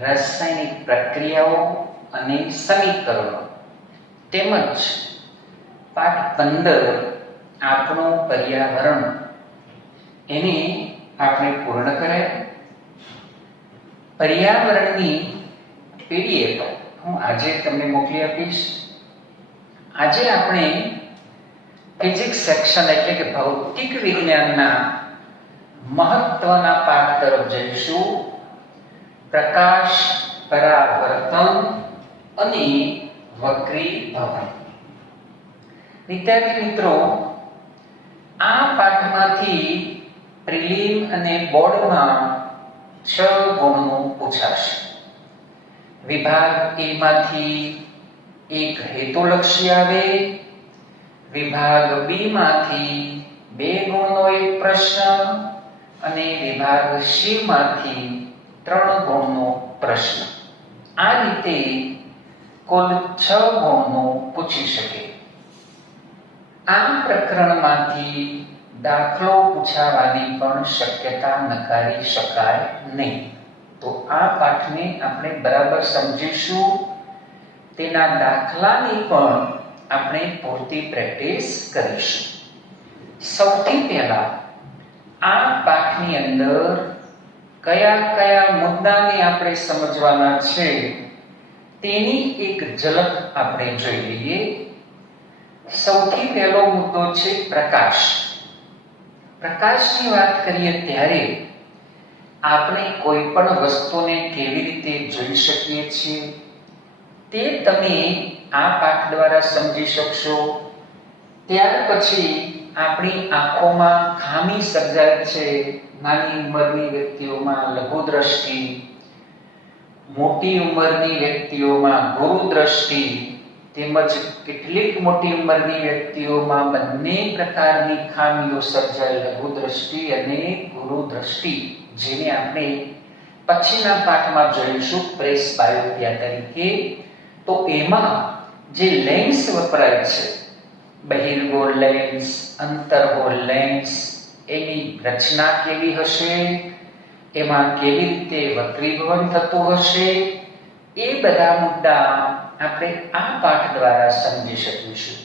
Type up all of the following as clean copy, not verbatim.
રાસાયણિક પ્રક્રિયાઓ અને સમીકરણો તેમજ પાઠ 15 આપણું પર્યાવરણ એને આપણે પૂર્ણ કર્યા. પર્યાવરણની પીડીએફ હું આજે તમને મોકલી આપીશ. આજે આપણે ફિઝિક્સ સેક્શન એટલે કે ભૌતિક વિજ્ઞાનના મહત્વના પાઠ તરફ જઈશું. પ્રકાશ પરાવર્તન અને વક્રીભવન. વિદ્યાર્થી મિત્રો, આ પાઠમાંથી પ્રિલિમ અને બોર્ડમાં 6 ગુણનું પૂછાશે. વિભાગ એ માંથી એક હેતુલક્ષી આવે, વિભાગ બી માંથી 2 ગુણનો એક પ્રશ્ન અને વિભાગ સી માંથી 3 ગુણનો પ્રશ્ન. આ રીતે કુલ 6 ગુણનું પૂછી શકે. આ પ્રકરણમાંથી દાખલો પૂછાવાની પણ શક્યતા નકારી શકાય નહીં. તો આ પાઠને આપણે બરાબર સમજીશું. તેના દાખલાની પણ આપણે પૂરતી પ્રેક્ટિસ કરીશું. સૌથી પહેલા આ પાઠની અંદર કયા કયા મુદ્દાને આપણે સમજવાના છે તેની એક ઝલક આપણે જોઈ લઈએ. સૌથી પહેલો મુદ્દો છે પ્રકાશ. પ્રકાશની વાત કરીએ ત્યારે આપણે કોઈ પણ વસ્તુને કેવી રીતે જોઈ શકીએ છીએ તે તમે આ પાઠ દ્વારા સમજી શકશો. ત્યાર પછી આપણી આંખોમાં ખામી સર્જાય છે. નાની ઉંમરની વ્યક્તિઓમાં લઘુ દ્રષ્ટિ, મોટી ઉંમરની વ્યક્તિઓમાં ગુરુ દ્રષ્ટિ, તેમજ કેટલીક મોટી ઉંમરની વ્યક્તિઓમાં બંને પ્રકારની ખામીઓ સર્જાય, લઘુ દ્રષ્ટિ અને ગુરુ દ્રષ્ટિ, જેને આપણે પછીના પાઠમાં જોઈશું પ્રેસબાયોપિયા તરીકે. તો એમાં જે લેન્સ વપરાય છે, બહિર્ગોળ લેન્સ, અંતર્ગોળ લેન્સ, એની રચના કેવી હશે, એમાં કેવી રીતે વક્રીભવન થતું હશે, એ બધા મુદ્દા આપણે આ પાઠ દ્વારા સમજી શકીશું.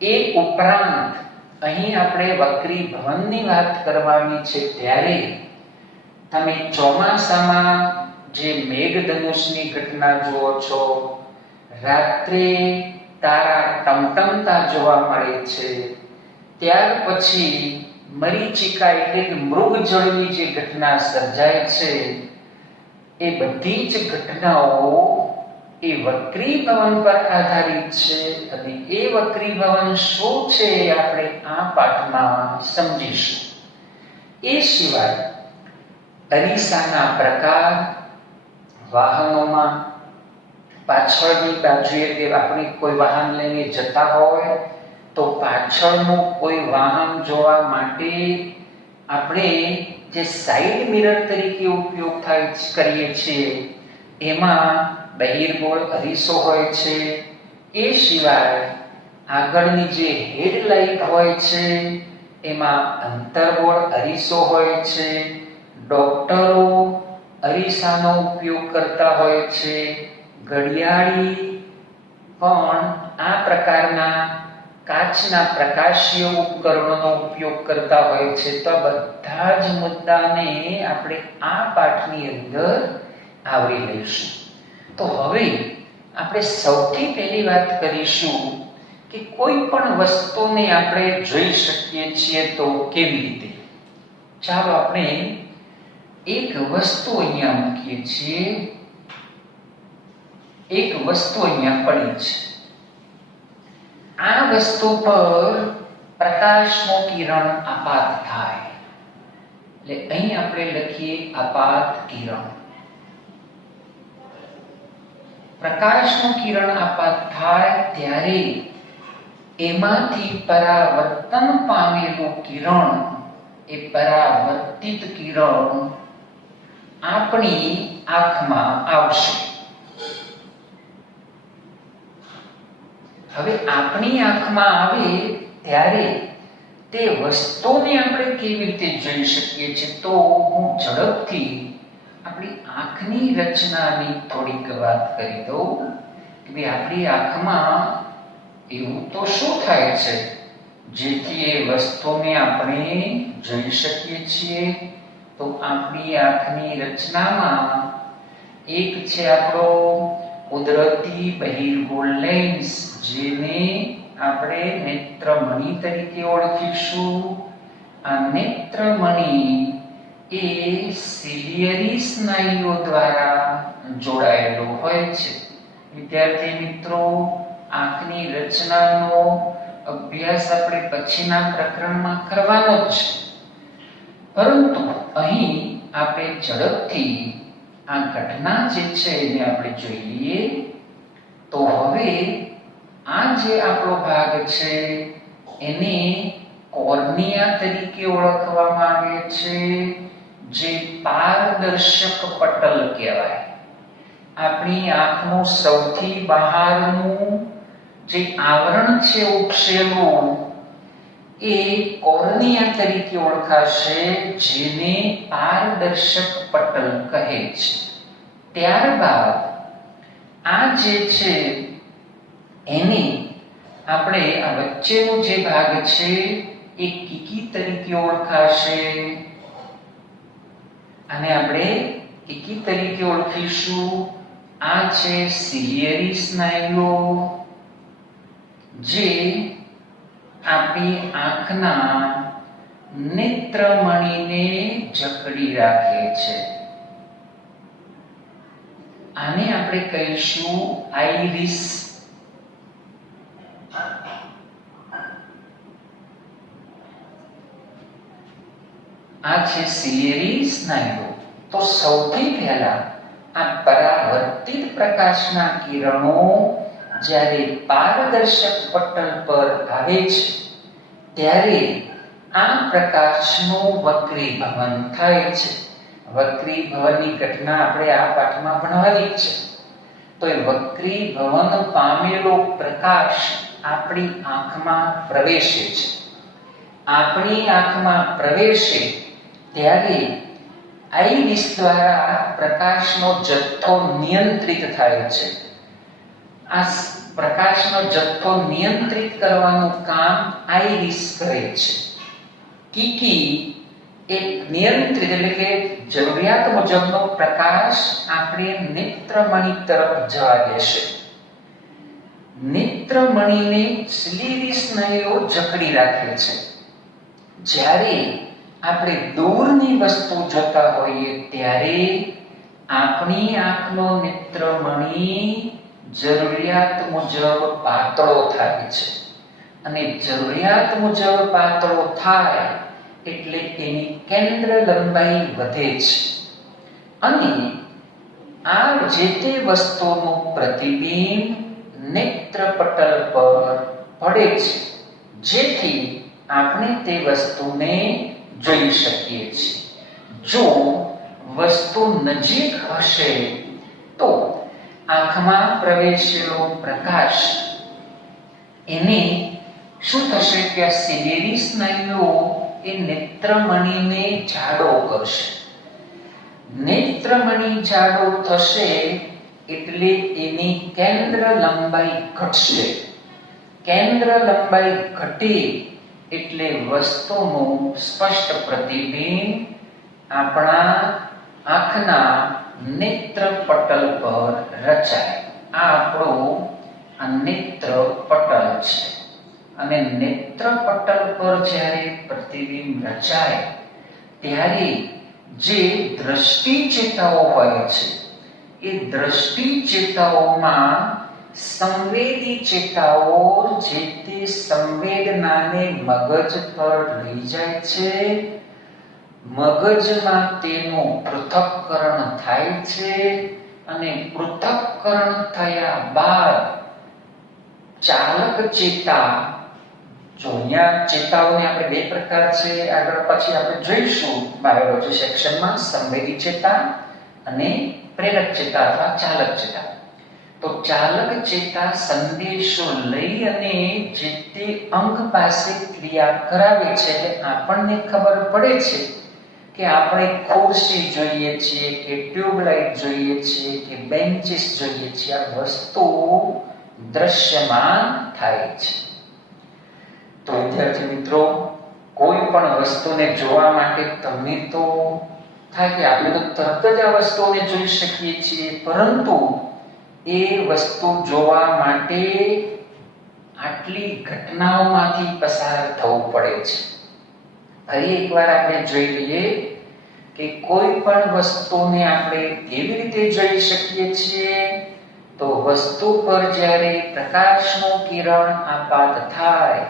એ ઉપરાંત અહીં આપણે વક્રીભવનની વાત કરવાની છે ત્યારે તમે ચોમાસામાં જે મેઘધનુષની ઘટના જુઓ છો, રાત્રે તારા ટમટમતા જોવા મળે છે, ત્યાર પછી મરીચિકા એટલે કે મૃગજળની જે ઘટના સર્જાય છે, એ બધી જ ઘટનાઓ એ વક્રીભવન પર આધારિત છે. અને એ વક્રીભવન શું છે એ આપણે આ પાઠમાં સમજીશું. એ સિવાય અરીસાના પ્રકાર, વાહનોમાં પાછળની બાજુએ કે આપણે કોઈ વાહન લઈને જતા હોય તો પાછળનું કોઈ વાહન જોવા માટે આપણે જે સાઈડ મિરર તરીકે ઉપયોગ કરીએ છીએ એમાં બહિર્ગોળ અરીસો હોય છે. એ સિવાય આગળની જે હેડલાઇટ હોય છે એમાં અંતર્ગોળ અરીસો હોય છે. ડોક્ટરો અરીસાનો ઉપયોગ કરતા હોય છે. ઘડિયાળી પણ આ પ્રકારના કાચના પ્રકાશીય ઉપકરણોનો ઉપયોગ કરતા હોય છે. તો બધા જ મુદ્દાને આપણે આ પાઠની અંદર આવરી લઈશું. તો હવે આપણે સૌથી પહેલી વાત કરીશું કે કોઈ પણ વસ્તુને આપણે જોઈ શકીએ છીએ તો કેવી રીતે. ચાલો આપણે એક વસ્તુ અહીંયા મૂકીએ છીએ. એક વસ્તુ અહીંયા પડી છે. આ વસ્તુ પર પ્રકાશનું કિરણ આપાત થાય એટલે અહીં આપણે લખીએ આપાત કિરણ. પ્રકાશનું કિરણ આપાત થાય ત્યારે એમાંથી પરાવર્તન પામેલું કિરણ, એ પરાવર્તિત કિરણ આપણી આંખમાં આવશે. હવે આપણી આંખમાં આવે ત્યારે તે વસ્તુને આપણે કેવી રીતે જોઈ શકીએ છીએ? તો હું ઝડપથી આ આપણી આંખની રચનાની થોડીક વાત કરી દઉં કે ભાઈ આપણી આંખમાં એવું તો શું થાય છે જેથી એ વસ્તુને આપણે જોઈ શકીએ છીએ? તો આપણી આંખની રચનામાં એક છે આપણો કુદરતી બહિર્ગોળ લેન્સ, જેને આપણે નેત્રમણિ તરીકે ઓળખીશું. આ નેત્રમણિ એ સિલિયરી સ્નાયુઓ દ્વારા જોડાયેલો હોય છે. વિદ્યાર્થી મિત્રો, આંખની રચનાનો અભ્યાસ આપણે પછીના પ્રકરણમાં કરવાનો જ છે, પરંતુ અહીં આપણે ઝડપથી આ ઘટના જે છે એને આપણે જોઈએ. તો હવે આ જે આપણો ભાગ છે એને કોર્નિયા તરીકે ઓળખવામાં આવે છે, જે પારદર્શક પટલ કહેવાય. આપણી આંખનું સૌથી બહારનું જે આવરણ છે ઉપસેલું, એ કોર્નિયા તરીકે ઓળખાશે, જેને પારદર્શક પટલ કહે છે. ત્યારબાદ આ જે છે એને આપણે આ વચ્ચેનો જે ભાગ છે એ કીકી તરીકે ઓળખાશે. અને આપણે કીકી તરીકે ઓળખીશું. આ છે સિલિયરી સ્નાયુઓ, જે આપણી આંખના નેત્રમણિને જકડી રાખે છે. આને આપણે કહીશું આઈરિસ. આ છે સિલિયરી સ્નાયુઓ. તો સૌથી પહેલા આ પરાવર્તિત પ્રકાશના કિરણો જ્યારે પારદર્શક પટલ પર આવે છે ત્યારે આ પ્રકાશનું વક્રીભવન થાય છે. વક્રીભવનની ઘટના આપણે આ પાઠમાં ભણવાની છે. તો એ વક્રીભવન પામેલો પ્રકાશ આપણી આંખમાં પ્રવેશે છે. આપણી આંખમાં પ્રવેશે ત્યારે આઈરિસ દ્વારા પ્રકાશનો જથ્થો નિયંત્રિત થાય છે. આ પ્રકાશનો જથ્થો નિયંત્રિત કરવાનું કામ આઈરિસ કરે છે. કીકી એક નિયંત્રિત એટલે કે જરૂરિયાત મુજબનો પ્રકાશ આપણે નેત્રમણિ તરફ જવા દેશે. નેત્રમણિને સિલિયરી સ્નાયુઓ જકડી રાખે છે. જ્યારે આપણે દૂરની વસ્તુ જોતા હોઈએ ત્યારે આપણી આંખનો નેત્રમણિ જરૂરિયાત મુજબ પાતળો થાય છે. અને જરૂરિયાત મુજબ પાતળો થાય એટલે એની કેન્દ્ર લંબાઈ વધે છે. અને આ જે તે વસ્તુનું પ્રતિબિંબ નેત્રપટલ પર પડે છે, જેથી આપણે તે વસ્તુને જોઈ શકીએ છીએ. જો વસ્તુ નજીક હશે તો આંખમાં પ્રવેશેલો પ્રકાશ એને શું થશે કે આ સિલિયરી સ્નાયુઓ એ નેત્રમણિને જાડો કરશે. નેત્રમણિ જાડો થશે એટલે એની કેન્દ્ર લંબાઈ ઘટશે. કેન્દ્ર લંબાઈ ઘટે એટલે વસ્તુનું સ્પષ્ટ પ્રતિબિંબ આપણા આંખના નેત્રપટલ પર રચાય. આ આપણો નેત્રપટલ છે. અને નેત્રપટલ પર જ્યારે પ્રતિબિંબ રચાય ત્યારે જે દ્રષ્ટિ ચેતાઓ હોય છે એ દ્રષ્ટિ ચેતાઓમાં સંવેદી ચેતાઓ જે તે સંવેદનાને મગજ પર લઈ જાય છે. મગજમાં તેનું પૃથક્કરણ થાય છે અને પૃથક્કરણ થયા બાદ ચાલક ચેતા, જો અહીંયા ચેતાઓને આપણે બે પ્રકાર છે, આગળ પછી આપણે જોઈશું બાયોલોજી સેક્શનમાં, સંવેદી ચેતા અને પ્રેરક ચેતા અથવા ચાલક ચેતા. તો ચાલક ચેતા સંદેશો લઈ અને જે તે અંગ પાસે ક્રિયા કરાવે છે. એટલે આપણને ખબર પડે છે કે આપણે ખુરશી જોઈએ છીએ કે ટ્યુબલાઇટ જોઈએ છીએ કે બેન્ચીસ જોઈએ છીએ, આ વસ્તુ દ્રશ્યમાન થાય છે. તો વિદ્યાર્થી મિત્રો, કોઈ પણ વસ્તુને જોવા માટે તમને તો થાય કે આપણે તો તરત જ આ વસ્તુને જોઈ શકીએ છીએ, પરંતુ એ વસ્તુ જોવા માટે આટલી ઘટનાઓમાંથી પસાર થવું પડે છે. ફરી એકવાર આપણે જોઈ લઈએ કે કોઈ પણ વસ્તુને આપણે કેવી રીતે જોઈ શકીએ છીએ. તો વસ્તુ પર જ્યારે પ્રકાશનું કિરણ આપાત થાય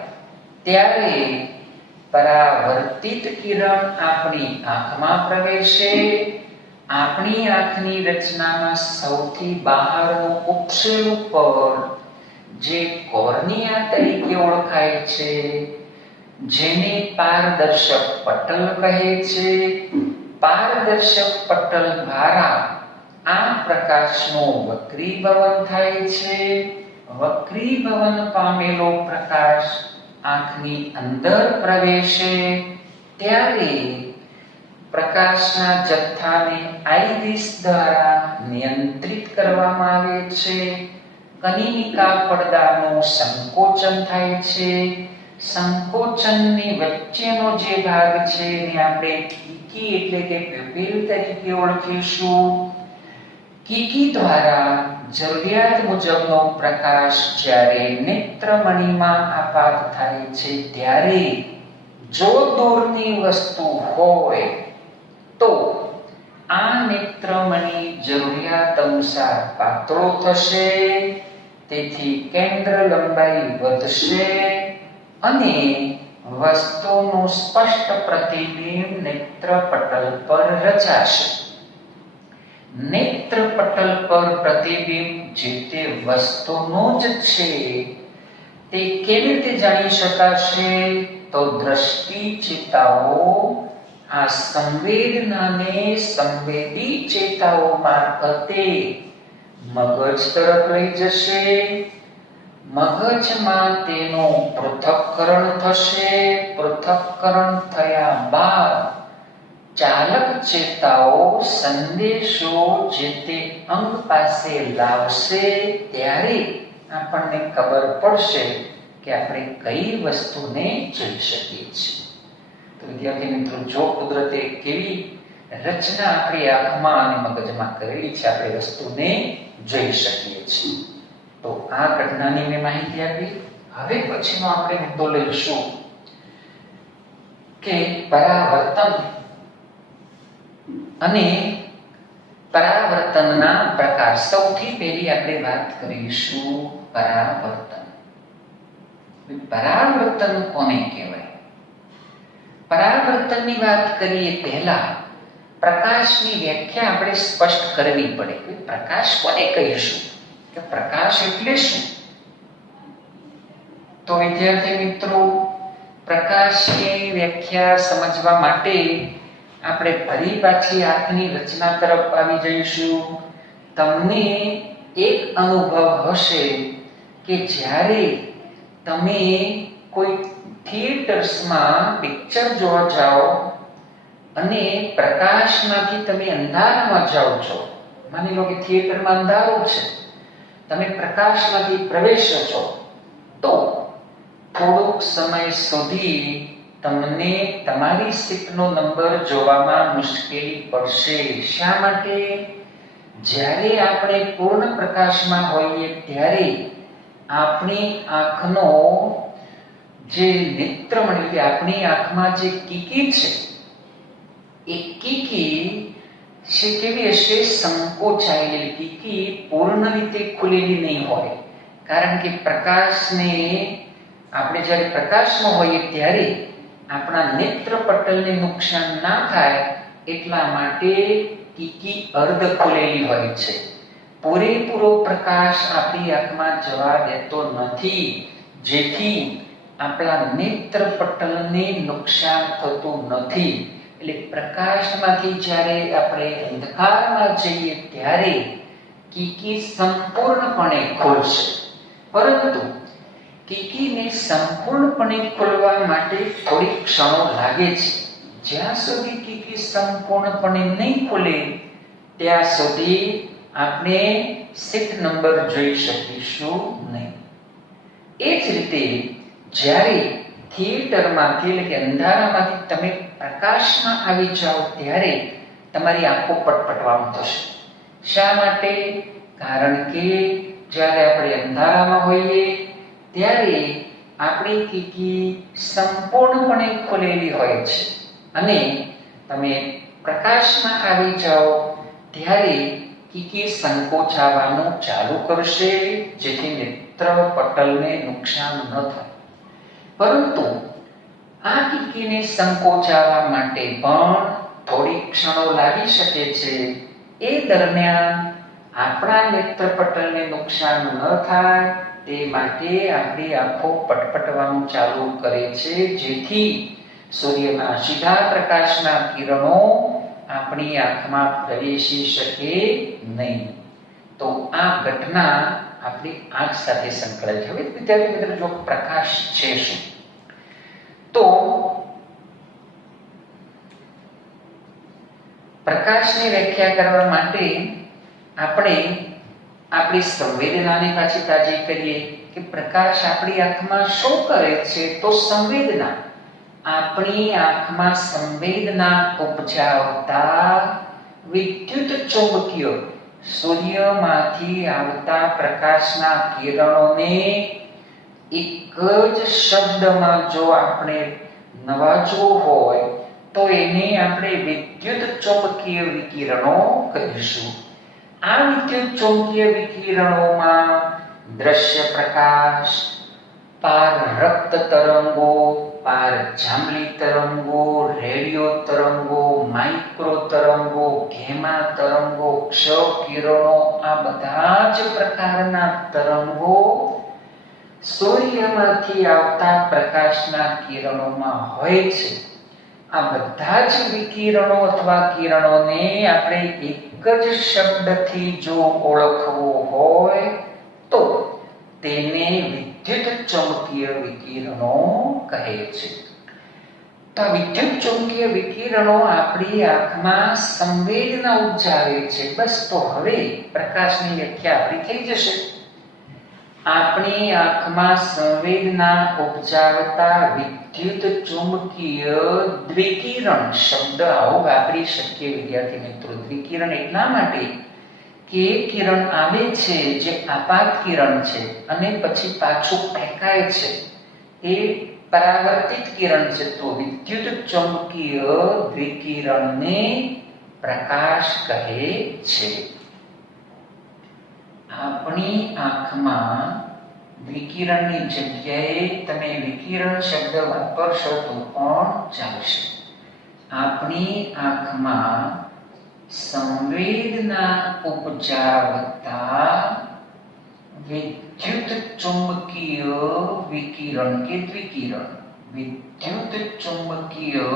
ત્યારે પરાવર્તિત કિરણ આપણી આંખમાં પ્રવેશે. આપણી આંખની રચનામાં સૌથી બહારનું ઉપસેલું પડ જે કોર્નિયા તરીકે ઓળખાય છે, જેને પારદર્શક પટલ કહે છે, પારદર્શક પટલ દ્વારા આ પ્રકાશનું વક્રીભવન થાય છે. વક્રીભવન પામેલો પ્રકાશ આંખની અંદર પ્રવેશે ત્યારે પ્રકાશના જથ્થાને આઈરિસ દ્વારા નિયંત્રિત કરવામાં આવે છે. કનિનિકા પડદાનું સંકોચન થાય છે. સંકોચનની વચ્ચેનો જે ભાગ છે એને આપણે કીકી એટલે કે પ્યુપિલ તરીકે ઓળખીશું. કીકી દ્વારા જરૂરિયાત મુજબનો પ્રકાશ જ્યારે નેત્રમણીમાં આપાત થાય છે ત્યારે જો દૂરની વસ્તુ હોય તો આ નેત્રમણી જરૂરિયાત અનુસાર પાતળો થશે, તેથી કેન્દ્ર લંબાઈ વધશે અને વસ્તુનું સ્પષ્ટ પ્રતિબિંબ નેત્રપટલ પર રચાશે. નેત્રપટલ પર પ્રતિબિંબ જે તે વસ્તુનું જ છે તે કેવી રીતે જાણી શકાશે? તો દ્રષ્ટિ ચેતાઓ આ સંવેદનાને સંવેદી ચેતાઓ મારફતે મગજ તરફ લઈ જશે. મગજમાં તેનું પૃથક્કરણ થશે. પૃથક્કરણ થયા બાદ ચાલક ચેતાઓ સંદેશો જે તે અંગ પાસે લાવશે ત્યારે આપણને ખબર પડશે કે આપણે કઈ વસ્તુને જોઈ શકીએ છીએ. તો વિદ્યાર્થી મિત્રો, જો કુદરતે કેવી રચના આપણી આંખમાં અને મગજમાં કરેલી છે, આપણે વસ્તુને જોઈ શકીએ છીએ. તો આ ઘટનાની મેં માહિતી આપી. હવે પછીનો આપણે મુદ્દો લઈશું કે પરાવર્તન અને પરાવર્તનના પ્રકાર. સૌથી પહેલી આપણે વાત કરીશું પરાવર્તન. પરાવર્તન કોને કહેવાય? પરાવર્તનની વાત કરીએ પહેલા પ્રકાશની વ્યાખ્યા આપણે સ્પષ્ટ કરવી પડે. પ્રકાશ કોને કહીશું? કે પ્રકાશ એટલે શું? તો વિદ્યાર્થી મિત્રો, પ્રકાશની વ્યાખ્યા સમજવા માટે આપણે ફરી પાછી આંખની રચના તરફ આવી જઈશું. તમને એક અનુભવ હશે કે જ્યારે તમે કોઈ થિયેટર્સમાં પિક્ચર જોવા જાઓ અને પ્રકાશમાંથી તમે અંધારામાં જાઓ છો. માની લો કે થિયેટરમાં અંધારું છે, તમે પ્રકાશમાંથી પ્રવેશો છો, તો થોડોક સમય સુધી તમને તમારી સીટનો નંબર જોવામાં મુશ્કેલી પડશે. શા માટે? જ્યારે આપણે પૂર્ણ પ્રકાશમાં હોઈએ ત્યારે આપણી આંખનો જે નેત્રમણી કે આપણી આંખમાં જે કીકી છે એ કીકી છે કેવી હશે? સંકોચાયેલી. કીકી પૂર્ણ રીતે ખુલેલી નહીં હોય, કારણ કે પ્રકાશને આપણે જ્યારે પ્રકાશમાં હોઈએ ત્યારે આપણા નેત્રપટલને નુકસાન ના થાય એટલા માટે કીકી અર્ધ ખુલેલી હોય છે. પૂરેપૂરો પ્રકાશ આપણી આંખમાં જવા દેતો નથી, જેથી આપણા નેત્રપટલને નુકસાન થતું નથી. એટલે પ્રકાશમાંથી જ્યારે આપણે અંધકારમાં જઈએ ત્યારે કીકી સંપૂર્ણપણે ખુલશે. પરંતુ કીકીને સંપૂર્ણપણે ખોલવા માટે થોડી ક્ષણો લાગે છે. જ્યાં સુધી કીકી સંપૂર્ણપણે નહીં ખુલે ત્યાં સુધી આપણે સીટ નંબર જોઈ શકીશું નહીં. એ જ રીતે જ્યારે થિયેટરમાંથી એટલે કે અંધારામાંથી તમે પ્રકાશમાં આવી જાઓ ત્યારે તમારી આંખો પટપટવાનું થશે. શા માટે? કારણ કે જ્યારે આપણે અંધારામાં હોઈએ ત્યારે આપણી કીકી સંપૂર્ણપણે ખુલેલી હોય છે અને તમે પ્રકાશમાં આવી જાઓ ત્યારે કીકી સંકોચાવાનું ચાલુ કરશે, જેથી નેત્ર પટલને નુકસાન ન થાય. પરંતુ આ કીકીને સંકોચાવા માટે પણ થોડી ક્ષણો લાગી શકે છે. એ દરમિયાન આપણા નેત્ર પટલને નુકસાન ન થાય તે માટે આપણી આંખો પટપટવાનું ચાલુ કરે છે, જેથી સૂર્યના સીધા પ્રકાશના કિરણો આપણી આંખમાં પ્રવેશી શકે નહીં. તો આ ઘટના આપણી આંખ સાથે સંકળાય છે. હવે વિદ્યાર્થી મિત્રો, જો પ્રકાશ છે શું? તો પ્રકાશની વ્યાખ્યા કરવા માટે આપણે આપણી સંવેદનાની પાછી તાજી કરીએ કે પ્રકાશ આપણી આંખમાં શું કરે છે. તો સંવેદના, આપણી આંખમાં સંવેદના ઉપજાવતા વિદ્યુત ચુંબકીય સૂર્યમાંથી આવતા પ્રકાશના કિરણોને એક જ શબ્દમાં જો આપણે નવાજવું હોય તો એને આપણે વિદ્યુત ચુંબકીય વિકિરણો કહીશું. આ વિદ્યુત ચુંબકીય વિકિરણોમાં દ્રશ્ય પ્રકાશ, પારરક્ત તરંગો, પારજાંબલી તરંગો, રેડિયો તરંગો, માઇક્રો તરંગો, ગેમા તરંગો, ક્ષ કિરણો, આ બધા જ પ્રકારના તરંગો સૂર્યમાંથી આવતા પ્રકાશના કિરણોમાં હોય છે. આ બધા જ વિકિરણો અથવા કિરણોને આપણે એક જ શબ્દથી જો ઓળખવું હોય તો તેને વિદ્યુત ચુંબકીય વિકિરણો કહે છે. તો વિદ્યુત ચુંબકીય વિકિરણો આપણી આંખમાં સંવેદના ઉપજાવે છે. બસ, તો હવે પ્રકાશની વ્યાખ્યા આપણી થઈ જશે. આપણી આંખમાં સંવેદના ઉપજાવતા વિદ્યુત ચુંબકીય દ્વિકિરણ શબ્દ આવો વાપરી શકીએ વિદ્યાર્થી મિત્રો. દ્વિકિરણ એટલા માટે કે કિરણ આવે છે જે આપાત કિરણ છે અને પછી પાછું ફેંકાય છે, એ પરાવર્તિત કિરણ છે. તો વિદ્યુત ચુંબકીય દ્વિકિરણને પ્રકાશ કહે છે. આપણી આંખમાં વિકિરણની જગ્યાએ તમે વિકિરણ શબ્દ વાપરશો તો પણ ચાલશે. આપણી આંખમાં સંવેદના ઉપજાવતા વિદ્યુત ચુંબકીય વિકિરણ કે દ્વિકિરણ, વિદ્યુત ચુંબકીય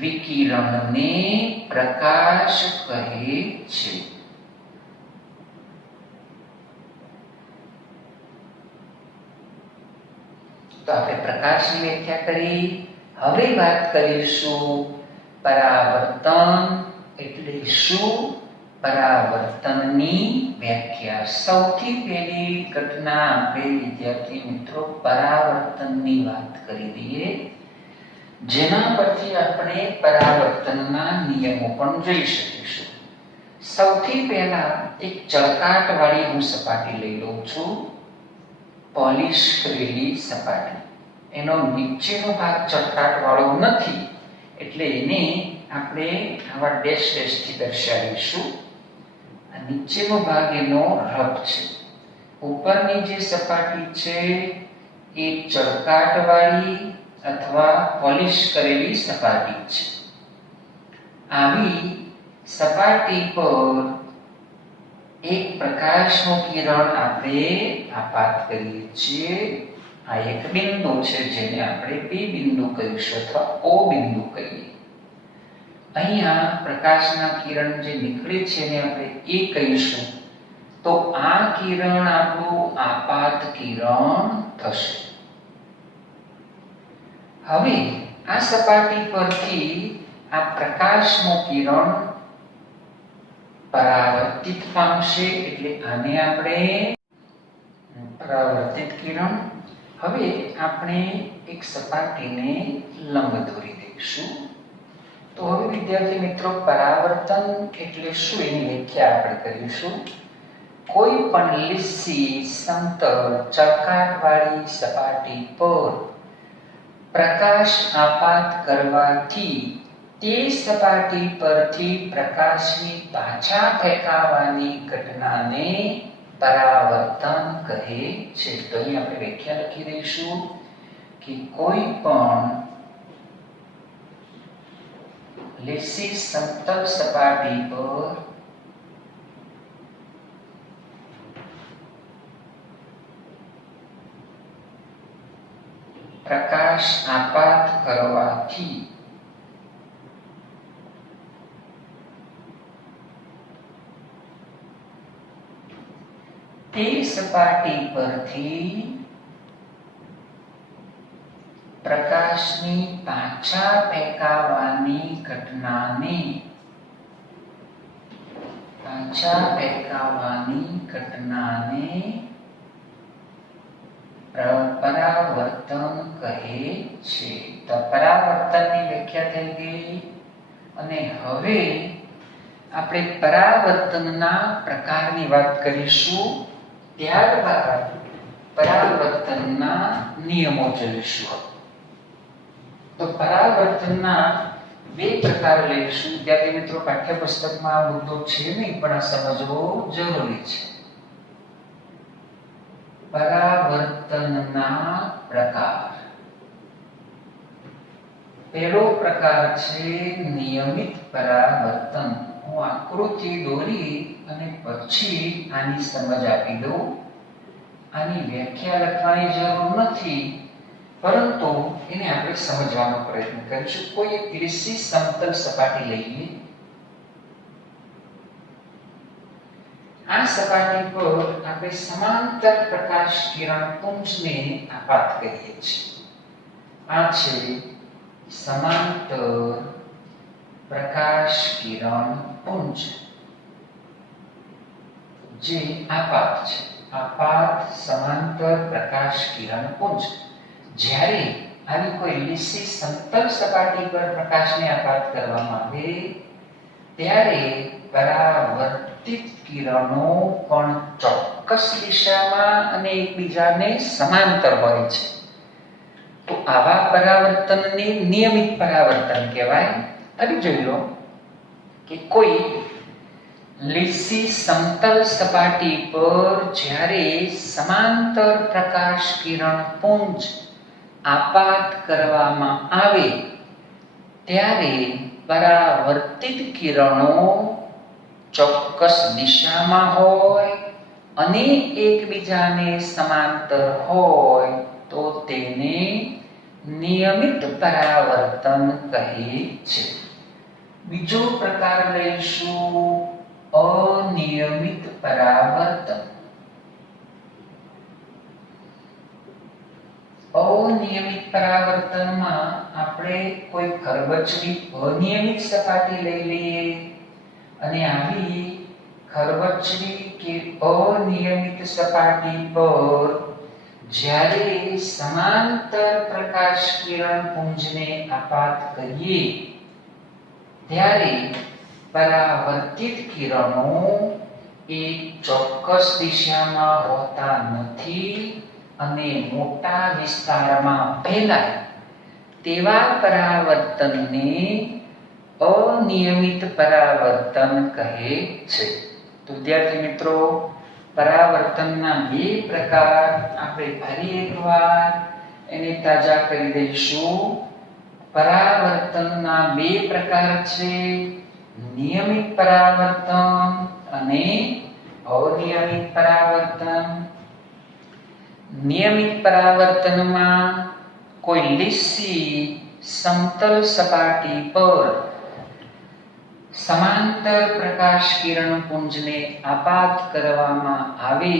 વિકિરણને પ્રકાશ કહે છે. તો આપણે પ્રકાશની વ્યાખ્યા કરી. હવે વાત કરીશું પરાવર્તન એટલે શું. પરાવર્તનની વ્યાખ્યા. સૌથી પહેલી ઘટના આપણે વિદ્યાર્થી મિત્રો પરાવર્તનની વાત કરી દઈએ, જેના પરથી આપણે પરાવર્તનના નિયમો પણ જોઈ શકીશું. સૌથી પહેલા એક ચળકાટવાળી હું સપાટી લઈ લઉં છું, પોલિશ કરેલી સપાટી. એનો નીચેનો ભાગ ચળકાટવાળો નથી એટલે એને આપણે આવા ડેશ ડેશથી દર્શાવીશું. આ નીચેનો ભાગ એનો રફ છે. ઉપરની જે સપાટી છે એ ચળકાટવાળી અથવા પોલિશ કરેલી સપાટી છે. આવી સપાટી પર એક પ્રકાશનું કિરણ આપણે આપાત કરીએ છીએ. આ એક બિંદુ છે જેને આપણે P બિંદુ કહીશું અથવા O બિંદુ કહીએ. અહીંયા પ્રકાશના કિરણ જે નીકળે છે એને આપણે A કહીશું. તો આ કિરણ આપણું આપાત કિરણ થશે. હવે આ સપાટી પરથી આ પ્રકાશનું કિરણ પરાવર્તિત પામશે, એટલે આને આપણે પરાવર્તિત કિરણ. હવે આપણે એક સપાટીને લંબ દોરી દઈશું. તો હવે વિદ્યાર્થી મિત્રો, પરાવર્તન એટલે શું એની વ્યાખ્યા આપણે કરીશું. કોઈ પણ લીસી સમતલ ચળકાટવાળી સપાટી પર પ્રકાશ આપાત કરવાથી તે સપાટી પરથી પ્રકાશની પાછા ફેંકાવાની ઘટનાને પરાવર્તન કહે છે. તો અહીં આપણે વ્યાખ્યા લખી દઈશું કે કોઈ પણ લીસી સમતલ સપાટી પર પ્રકાશ આપાત કરવાથી તે સપાટી પરથી પ્રકાશની પાછા ફેંકાવાની ઘટનાને પરાવર્તન કહે છે. તો પરાવર્તનની વ્યાખ્યા થઈ ગઈ. અને હવે આપણે પરાવર્તનના પ્રકારની વાત કરીશું. ત્યારબાદ પરાવર્તનના નિયમો જોઈશું. તો પરાવર્તનના બે પ્રકાર લઈશું. વિદ્યાર્થી મિત્રો, પાઠ્યપુસ્તકમાં આ મુદ્દો છે નહીં, પણ આ સમજવો જરૂરી છે. પરાવર્તનના પ્રકાર. પહેલો પ્રકાર છે નિયમિત પરાવર્તન. હું આકૃતિ દોરી અને પછી આની સમજ આપી દઉં. આની વ્યાખ્યા લખવાની જરૂર નથી, પરંતુ એને આપણે સમજવાનો પ્રયત્ન કરીશું. કોઈ એક લીસી સમતલ સપાટી લઈએ. આ સપાટી પર આપણે સમાંતર પ્રકાશ કિરણ પુંજને આપાત કરીએ છીએ. આ છે સમાંતર પ્રકાશ કિરણ પુંજ, જે આપાત છે. આપાત સમાંતર પ્રકાશ કિરણ પુંજ. જ્યારે આવી કોઈ લીસી સમતલ સપાટી પર પ્રકાશને આપાત કરવામાં આવે ત્યારે પરાવર્તિત કિરણો પણ ચોક્કસ દિશામાં અને એકબીજાને સમાંતર હોય છે. તો આવા પરાવર્તનને નિયમિત પરાવર્તન કહેવાય. હવે જોઈ લો કે કોઈ લીસી સમતલ સપાટી પર જ્યારે સમાંતર પ્રકાશ કિરણ પુંજ આપાત કરવામાં આવે ત્યારે પરાવર્તિત કિરણો ચોક્કસ દિશામાં હોય અને એકબીજાને સમાંતર હોય તો તેને નિયમિત પરાવર્તન કહે છે. બીજો પ્રકાર લઈશું અનિયમિત પરાવર્તન. અનિયમિત પરાવર્તનમાં આપણે કોઈ ખરબચડી અનિયમિત સપાટી લઈ લઈએ અને આવી ખરબચડી કે અનિયમિત સપાટી પર જ્યારે સમાંતર પ્રકાશ કિરણ પુંજને આપાત કરીએ ત્યારે પરાવર્તિત કિરણો એક ચોક્કસ દિશામાં હોતા નથી અને મોટા વિસ્તારમાં ફેલાય. તેવા પરાવર્તનને અનિયમિત પરાવર્તન કહે છે. તો વિદ્યાર્થી મિત્રો, પરાવર્તનના બે પ્રકાર આપણે ફરી એકવાર એને તાજા કરી દઈશું. પરાવર્તનના બે પ્રકાર છે, નિયમિત પરાવર્તન અને અનિયમિત પરાવર્તન. નિયમિત પરાવર્તનમાં કોઈ લીસી સમતલ સપાટી પર સમાંતર પ્રકાશ કિરણ પુંજને આપાત કરવામાં આવે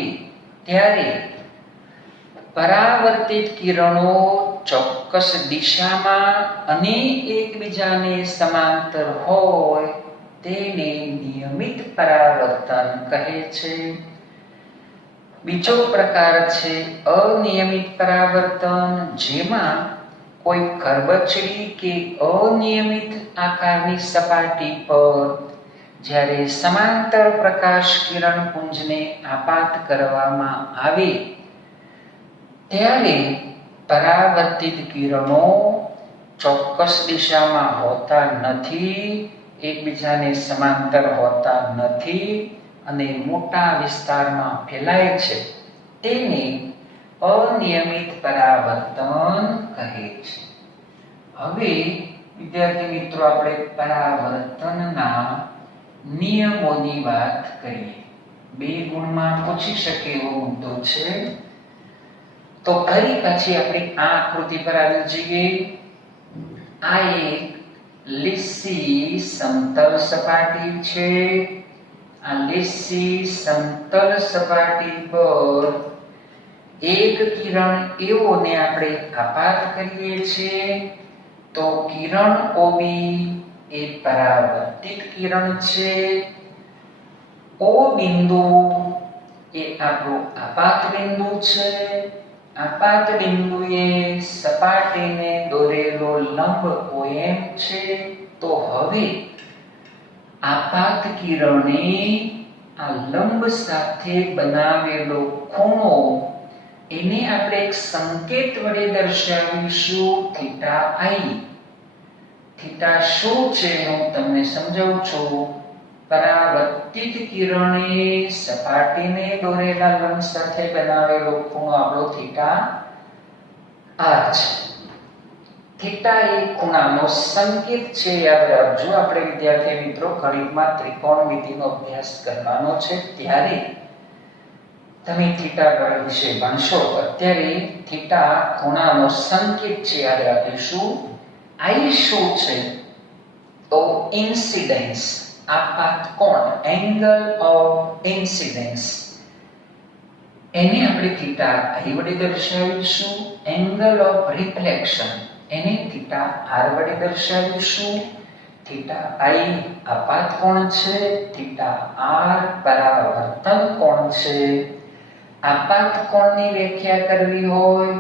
ત્યારે પરાવર્તિત કિરણો ચોક્કસ દિશામાં અને એકબીજાને સમાંતર હોય તેને નિયમિત પરાવર્તન કહે છે. બીજો પ્રકાર છે અનિયમિત પરાવર્તન, જેમાં કોઈ ખરબચડી કે અનિયમિત આકારની સપાટી પર જ્યારે સમાંતર પ્રકાશ કિરણ પુંજને આપાત કરવામાં આવે ત્યારે પરાવર્તિત કિરણો ચોક્કસ દિશામાં હોતા નથી, એકબીજાને સમાંતર હોતા નથી અને મોટા વિસ્તારમાં ફેલાય છે. તેને અનિયમિત પરાવર્તન કહે છે. હવે વિદ્યાર્થી મિત્રો, આપણે પરાવર્તનના નિયમોની વાત કરીએ. 2 ગુણમાં પૂછી શકે એવો મુદ્દો છે. તો ફરી પાછી આપણે આ આકૃતિ પર આવી જઈએ. આ એક લીસી સમતલ સપાટી છે. આ લીસી સમતલ સપાટી પર એક કિરણ એવોને આપણે આપાત કરીએ છીએ. તો કિરણ OB એ પરાવર્તિત કિરણ છે. O બિંદુ એ આપણું આપાત બિંદુ છે. આપાત બિંદુએ સપાટીને દોરેલો લંબ OM છે. તો હવે આપાત કિરણે આ લંબ સાથે બનાવેલો ખૂણો, એને આપણે એક સંકેત વડે દર્શાવીશું, θi. થીટા શું છે હું તમને સમજાવું છું. પરાવર્તિત કિરણે સપાટીને દોરેલા લંબ સાથે બનાવેલો ખૂણો આપણો θr છે. થીટા એ ખૂણાનો સંકેત છે. યાદ રાખજો, આપણે વિદ્યાર્થી મિત્રો ગણિતમાં ત્રિકોણમિતિનો અભ્યાસ કરવાનો છે ત્યારે તમે થીટા વિશે ભણશો. અત્યારે થીટા ખૂણાનો સંકેત છે, યાદ રાખીશું. I શું છે? તો ઇન્સિડન્સ, આપાત કોણ, એંગલ ઓફ ઇન્સિડન્સ. એને આપણે થીટા I વડે દર્શાવીશું. એંગલ ઓફ રિફ્લેક્શન એને થીટા R વડે દર્શાવીશું. થીટા I આપાત કોણ છે, થીટા R પરાવર્તન કોણ છે. આપાત કોણની વ્યાખ્યા કરવી હોય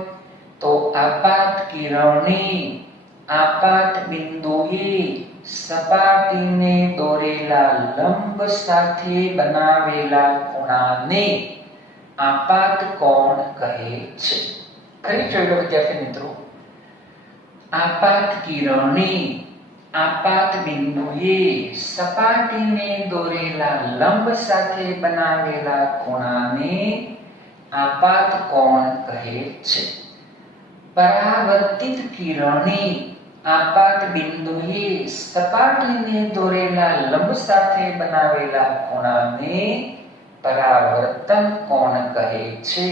તો આપાત કિરણની આપાત બિંદુએ સપાટીને દોરેલા લંબ સાથે બનાવેલા ખૂણાને આપાત કોણ કહે છે. ફરી જોઈ લો વિદ્યાર્થી મિત્રો. આપાત કિરણની આપાત બિંદુએ સપાટીને દોરેલા લંબ સાથે બનાવેલા ખૂણાને આપાત કોણ કહે છે. પરાવર્તિત કિરણની આપાત બિંદુએ સપાટીને દોરેલા લંબ સાથે બનાવેલા ખૂણાને પરાવર્તન કોણ કહે છે.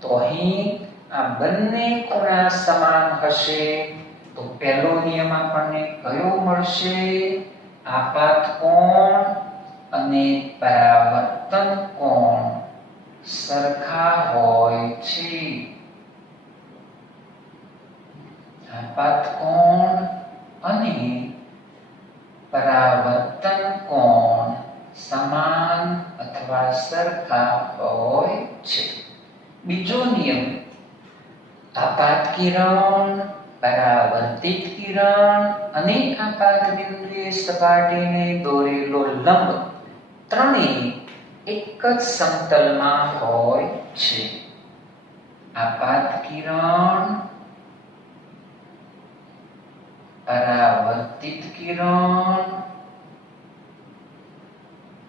તો અહીં આ બંને ખૂણા સમાન હશે તો પહેલો નિયમ આપણને કયો મળશે? આપાત કોણ અને પરાવર્તન કોણ સરખા હોય છે. આપાત કોણ અને પરાવર્તન કોણ સમાન અથવા સરખા હોય છે. બીજો નિયમ, આપાત કિરણ, પરાવર્તિત કિરણ અને આપાત બિંદુએ સપાટીને દોરેલો લંબ ત્રણેય એક જ સમતલમાં હોય છે. આપાત કિરણ, પરાવર્તિત કિરણ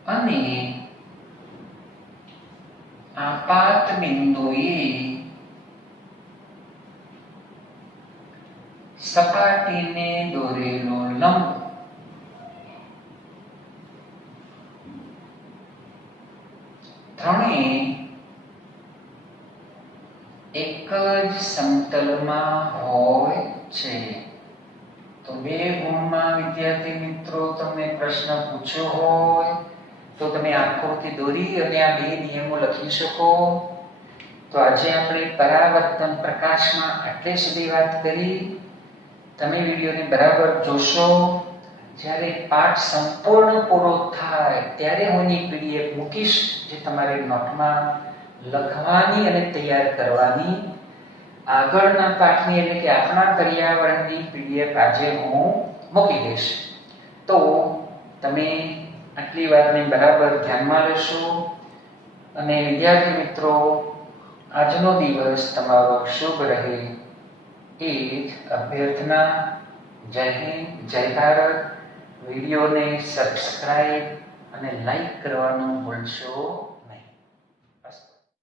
અને આપાત બિંદુએ સપાટીને દોરેલો લંબ ત્રણેય એક જ સમતલમાં હોય છે. તો 2 ગુણમાં વિદ્યાર્થી મિત્રો તમને પ્રશ્ન પૂછ્યો હોય તો તમે આકૃતિ દોરી અને આ 2 નિયમો લખી શકો. તો તો આજે આપણે પરાવર્તન પ્રકાશમાં આટલે સુધી વાત કરી. તમે વિડીયોને બરાબર જોશો. જ્યારે પાઠ સંપૂર્ણ પૂરો થાય ત્યારે હું એની પીડીએફ મૂકીશ, જે તમારે નોટમાં લખવાની અને તૈયાર કરવાની. આગળના પાઠની એટલે કે આપણા પર્યાવરણની પીડીએફ આજે હું મૂકી દઈશ. તો તમે આટલી વાતને બરાબર ધ્યાનમાં લેશો. અને વિદ્યાર્થી મિત્રો, આજનો દિવસ તમારો શુભ રહે એ અભ્યર્થના. જય હિન્દ, જય ભારત. વિડીયોને સબસ્ક્રાઇબ અને લાઈક કરવાનું ભૂલશો